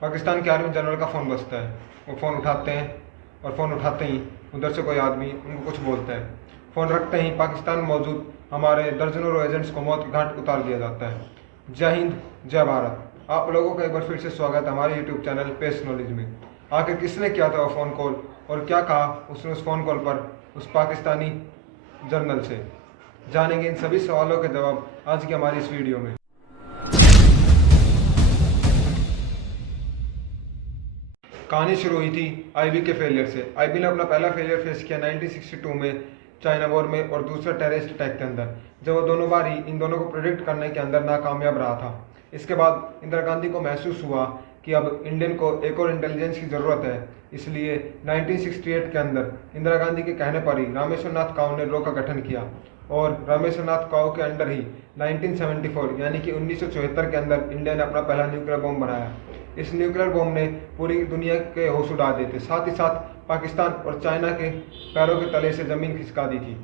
पाकिस्तान के army general का phone बजता है। वो फ़ोन उठाते हैं और फ़ोन उठाते ही उधर से कोई आदमी उनको कुछ बोलता है। फ़ोन रखते ही पाकिस्तान में मौजूद हमारे दर्जनों एजेंट्स को मौत के घाट उतार दिया जाता है। जय हिंद, जय भारत। आप लोगों का एक बार फिर से स्वागत है हमारे यूट्यूब चैनल पेस नॉलेज में। आखिर किसने किया था वो फ़ोन कॉल और क्या कहा उसने उस फ़ोन कॉल पर उस पाकिस्तानी जनरल से, जानेंगे इन सभी सवालों के जवाब आज की हमारी इस वीडियो में। कहानी शुरू हुई थी आईबी के फेलियर से। आईबी ने अपना पहला फेलियर फेस किया 1962 में चाइना वॉर में और दूसरा टेररिस्ट अटैक के अंदर, जब वो दोनों बार ही इन दोनों को प्रोडिक्ट करने के अंदर नाकामयाब रहा था। इसके बाद इंदिरा गांधी को महसूस हुआ कि अब इंडियन को एक और इंटेलिजेंस की ज़रूरत है। इसलिए 1968 के अंदर इंदिरा गांधी के कहने पर ही रामेश्वर नाथ काउ ने रो का गठन किया और रामेश्वर नाथ काउ के अंडर ही 1974 यानी कि 1974 के अंदर इंडिया ने अपना पहला न्यूक्लियर बॉम्ब बनाया। इस न्यूक्लियर बॉम्ब ने पूरी दुनिया के होश उड़ा दिए थे, साथ ही साथ पाकिस्तान और चाइना के पैरों के तले से ज़मीन खिसका दी थी।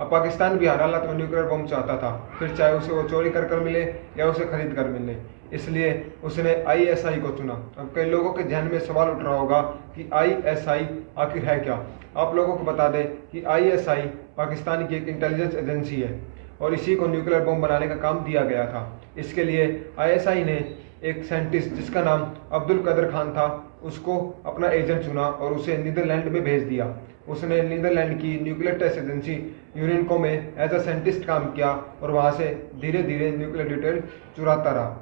अब पाकिस्तान भी हर हालत में न्यूक्लियर बॉम्ब चाहता था, फिर चाहे उसे वो चोरी कर मिले या उसे खरीद कर मिले। इसलिए उसने आईएसआई को चुना। अब कई लोगों के ध्यान में सवाल उठ रहा होगा कि आईएसआई आखिर है क्या। आप लोगों को बता दें कि आईएसआई पाकिस्तान की एक इंटेलिजेंस एजेंसी है और इसी को न्यूक्लियर बॉम्ब बनाने का काम दिया गया था। इसके लिए आईएसआई ने एक साइंटिस्ट जिसका नाम अब्दुल कदर खान था, उसको अपना एजेंट चुना और उसे नीदरलैंड में भेज दिया। उसने नीदरलैंड की न्यूक्लियर टेस्ट एजेंसी यूरेनको में एज अ साइंटिस्ट काम किया और वहाँ से धीरे धीरे न्यूक्लियर डिटेल चुराता रहा।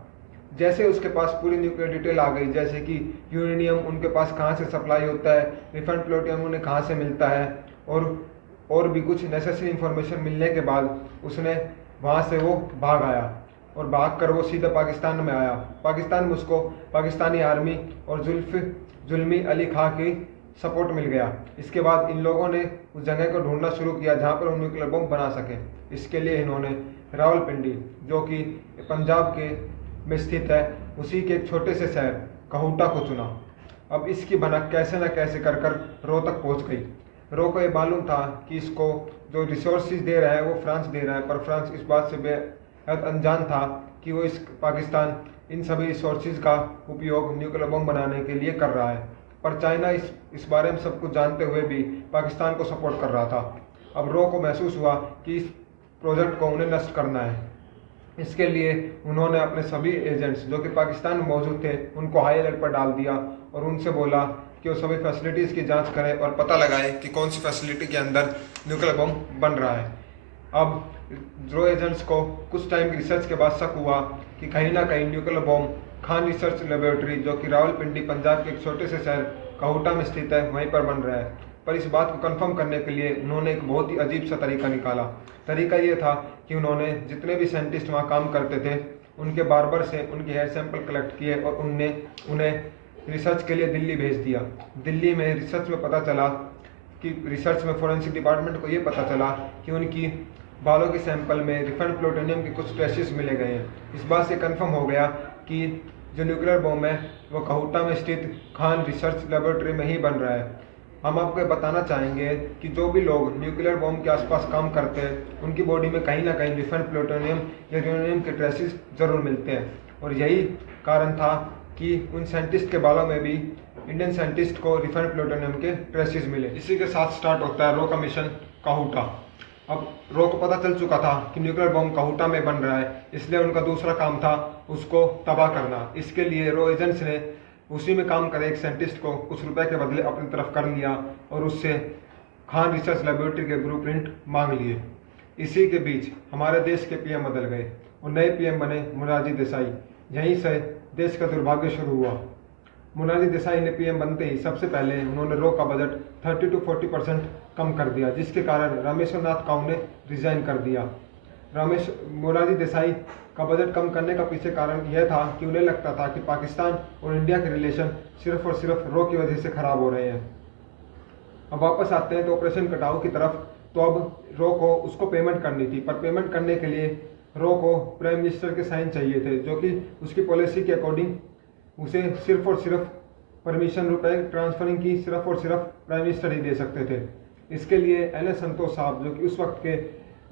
जैसे उसके पास पूरी न्यूक्लियर डिटेल आ गई, जैसे कि यूरेनियम उनके पास कहाँ से सप्लाई होता है, रिफाइंड प्लूटोनियम उन्हें कहाँ से मिलता है और भी कुछ नेसेसरी इंफॉर्मेशन मिलने के बाद उसने वहाँ से वो भाग आया और भाग कर वो सीधा पाकिस्तान में आया। पाकिस्तान में उसको पाकिस्तानी आर्मी और जुल्मी अली खां की सपोर्ट मिल गया। इसके बाद इन लोगों ने उस जगह को ढूंढना शुरू किया जहाँ पर वो न्यूक्लियर बम बना सके। इसके लिए इन्होंने रावलपिंडी, जो कि पंजाब के में स्थित है, उसी के एक छोटे से शहर कहूटा को चुना। अब इसकी भनक कैसे न कैसे कर कर रो तक पहुँच गई। रो को ये मालूम था कि इसको जो रिसोर्सेज दे रहा है वो फ्रांस दे रहा है, पर फ्रांस इस बात से अनजान था कि वो इस पाकिस्तान इन सभी रिसोर्सेज का उपयोग न्यूक्लियर बम बनाने के लिए कर रहा है। पर चाइना इस बारे में सब कुछ जानते हुए भी पाकिस्तान को सपोर्ट कर रहा था। अब रो को महसूस हुआ कि इस प्रोजेक्ट को उन्हें नष्ट करना है। इसके लिए उन्होंने अपने सभी एजेंट्स जो कि पाकिस्तान में मौजूद थे उनको हाई अलर्ट पर डाल दिया और उनसे बोला कि वो सभी फैसिलिटीज़ की जांच करें और पता लगाएं कि कौन सी फैसिलिटी के अंदर न्यूक्लियर बम बन रहा है। अब जो एजेंट्स को कुछ टाइम की रिसर्च के बाद शक हुआ कि कहीं ना कहीं nuclear bomb Khan research laboratory, जो कि रावलपिंडी पंजाब के एक छोटे से शहर कहूटा में स्थित है, वहीं पर बन रहा है। पर इस बात को कंफर्म करने के लिए उन्होंने एक बहुत ही अजीब सा तरीका निकाला। तरीका ये था कि उन्होंने जितने भी साइंटिस्ट वहाँ काम करते थे उनके बार से उनके हेयर सैंपल कलेक्ट किए और उन्हें रिसर्च के लिए दिल्ली भेज दिया। दिल्ली में रिसर्च में पता चला कि रिसर्च में फोरेंसिक डिपार्टमेंट को ये पता चला कि उनकी बालों के सैंपल में रिफाइंड प्लूटोनियम के कुछ ट्रेसेस मिले गए हैं। इस बात से कंफर्म हो गया कि जो न्यूक्लियर बॉम्ब है वो कहूटा में स्थित खान रिसर्च लेबोरेटरी में ही बन रहा है। हम आपको बताना चाहेंगे कि जो भी लोग न्यूक्लियर बॉम्ब के आसपास काम करते हैं उनकी बॉडी में कहीं ना कहीं रिफाइंड प्लूटोनियम या यूरेनियम के ट्रेसेस जरूर मिलते हैं और यही कारण था कि उन साइंटिस्ट के बालों में भी इंडियन साइंटिस्ट को रिफाइंड प्लूटोनियम के ट्रेसेस मिले। इसी के साथ स्टार्ट होता है रो का मिशन कहूटा। अब रो को पता चल चुका था कि न्यूक्लियर बॉम्ब कहूटा में बन रहा है, इसलिए उनका दूसरा काम था उसको तबाह करना। इसके लिए रो एजेंट्स ने उसी में काम करे एक साइंटिस्ट को कुछ रुपए के बदले अपनी तरफ कर लिया और उससे खान रिसर्च लेबोरेटरी के ब्लूप्रिंट मांग लिए। इसी के बीच हमारे देश के पीएम बदल गए और नए पीएम बने मोरारजी देसाई। यहीं से देश का दुर्भाग्य शुरू हुआ। मोरारजी देसाई ने पीएम बनते ही सबसे पहले उन्होंने रो का बजट 30 to 40% कम कर दिया, जिसके कारण रामेश्वर नाथ काउ ने रिजाइन कर दिया। मोरारजी देसाई का बजट कम करने का पीछे कारण यह था कि उन्हें लगता था कि पाकिस्तान और इंडिया के रिलेशन सिर्फ और सिर्फ रो की वजह से खराब हो रहे हैं। अब वापस आते हैं तो ऑपरेशन कटाऊ की तरफ। तो अब रो को उसको पेमेंट करनी थी, पर पेमेंट करने के लिए रो को प्राइम मिनिस्टर के साइन चाहिए थे, जो कि उसकी पॉलिसी के अकॉर्डिंग उसे सिर्फ और सिर्फ परमिशन रुपए ट्रांसफरिंग की सिर्फ और सिर्फ प्राइम मिनिस्टर ही दे सकते थे। इसके लिए एनएस संतोष साहब, जो कि उस वक्त के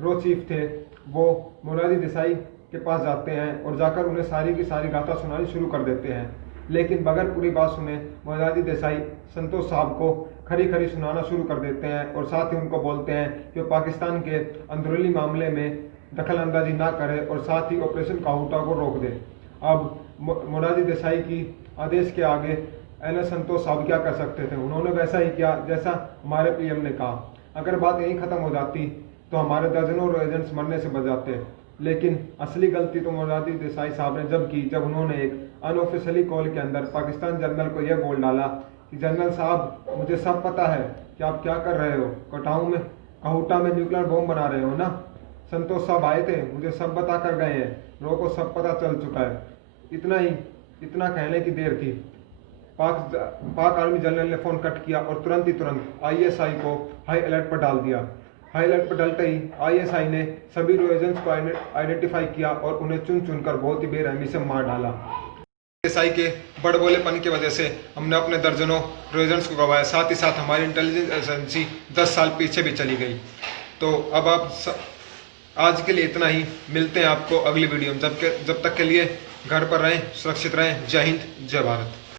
रो चीफ थे, वो मोरारजी देसाई के पास जाते हैं और जाकर उन्हें सारी की सारी गाथा सुनानी शुरू कर देते हैं। लेकिन बगैर पूरी बात सुने मोनाजी देसाई संतोष साहब को खरी खरी सुनाना शुरू कर देते हैं और साथ ही उनको बोलते हैं कि वो पाकिस्तान के अंदरूनी मामले में दखल अंदाजी ना करे और साथ ही ऑपरेशन काहूटा को रोक दे। अब मोनाजी देसाई की आदेश के आगे एन संतोष साहब क्या कर सकते थे, उन्होंने वैसा ही किया जैसा हमारे पीएम ने कहा। अगर बात यहीं ख़त्म हो जाती तो हमारे दर्जनों एजेंट्स मरने से बच जाते। लेकिन असली गलती तो मोनाजी देसाई साहब ने जब की, जब उन्होंने एक अनऑफिशियली कॉल के अंदर पाकिस्तान जनरल को यह बोल डाला कि जनरल साहब, मुझे सब पता है कि आप क्या कर रहे हो, काहूटा में न्यूक्लियर बॉम्ब बना रहे हो ना। संतोष साहब आए थे, मुझे सब बता कर गए हैं, रो को सब पता चल चुका है। इतना कहने की देर थी। पाक आर्मी जनरल ने फ़ोन कट किया और तुरंत आईएसआई को हाई अलर्ट पर डाल दिया। हाई अलर्ट पर डलते ही आईएसआई ने सभी रो एजेंट्स को आइडेंटिफाई किया और उन्हें चुन चुनकर बहुत ही बेरहमी से मार डाला। आईएसआई के बड़बोलेपन की वजह से हमने अपने दर्जनों रो एजेंट्स को गंवाया, साथ ही साथ हमारी इंटेलिजेंस एजेंसी 10 साल पीछे भी चली गई। तो अब आप आज के लिए इतना ही, मिलते हैं आपको अगली वीडियो में। जब तक के लिए घर पर रहें, सुरक्षित रहें। जय हिंद, जय भारत।